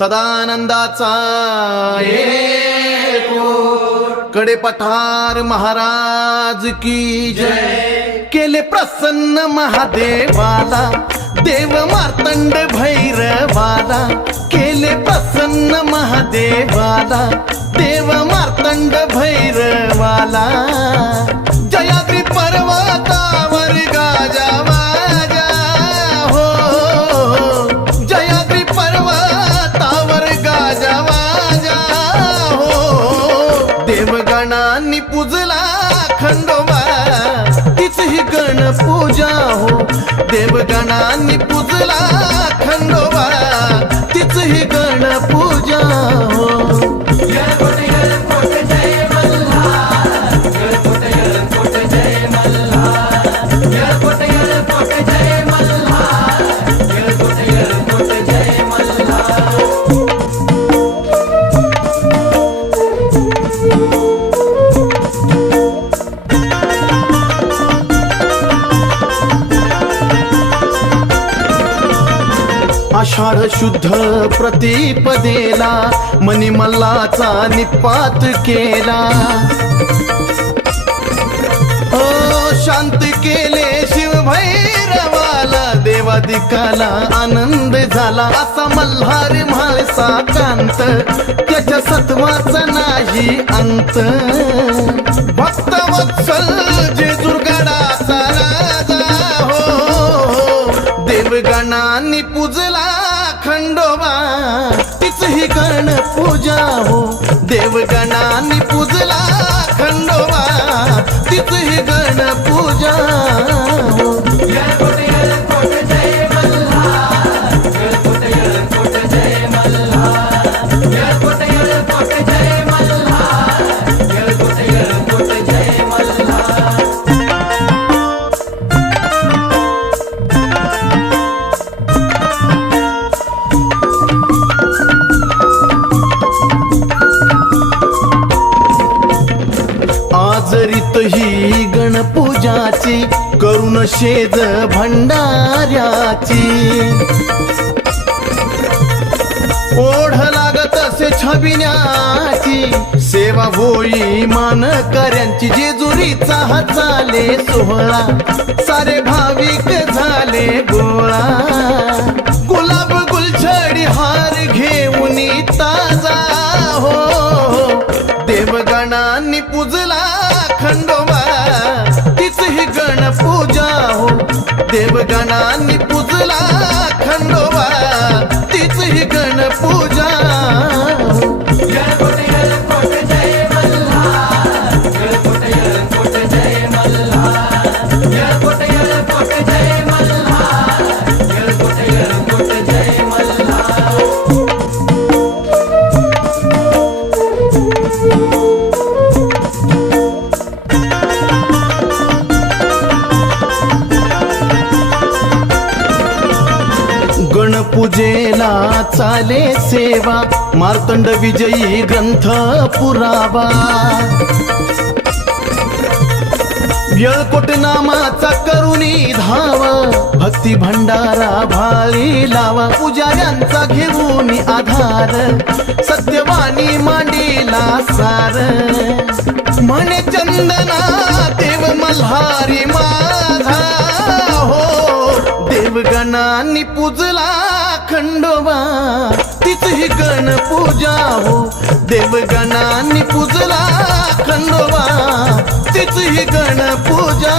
सदानंदाचा कडे पठार महाराज की जय। केले प्रसन्न महादेवाला देव मार्तंड भैरवाला, केले प्रसन्न महादेवाला देव मार्तंड भैरवाला। जयाद्री पर्वतावर गाजावाजा हो, जयाद्री पर्वतावर गाजावाजा हो। देवगणांनी पूजला खंडोबा तीच ही गण पूजा हो, देवगणांनी पूजला खंडोबा तीच ही गण पूजा हो। आषाढ शुद्ध प्रतिपदेला मणिमल्लाचा निपात केला। ओ शांत केले शिवभैरवाला, देवादिकाला आनंद झाला। असा मल्हार म्हाळसा कांत, त्याच्या सत्वाचा नाही अंत। भक्तवत्सल जेजुरगडाचा राजा हो, देवगणांनी पूजला खंडोबा तीच ही गण पूजा हो, देवगणांनी पूजला खंडोबा तीच ही गण पूजा हो। आजरीत ही गणपूजाची करून शेज भंडाऱ्याची। ओढ लागत असे छबिन्याची, सेवा होई मानकऱ्यांची। जेजुरीचा हा चाले सोहळा, सारे भाविक झाले गोळा। गुलाब गुलछडी हार घेऊन ताजा हो, देवगणांनी पूजला खंडोबा तीच ही गण पूजा हो, देवगणांनी पूजला खंडोबा तीच ही गण पूजा हो। गणपूजेला चाले सेवा, मार्तंड विजयी ग्रंथ पुरावा। येळकोट नामाचा करुणी धावा, भक्ती भंडारा भाळी लावा। पुजाऱ्यांचा घेऊन आधार, सत्यवाणी मांडीला सार। म्हणे चंदना देव मल्हारी माझा हो, देवगणांनी पूजला खंडोबा तीच ही गण पूजा हो, देवगणांनी पूजला खंडोबा तीच ही गण पूजा।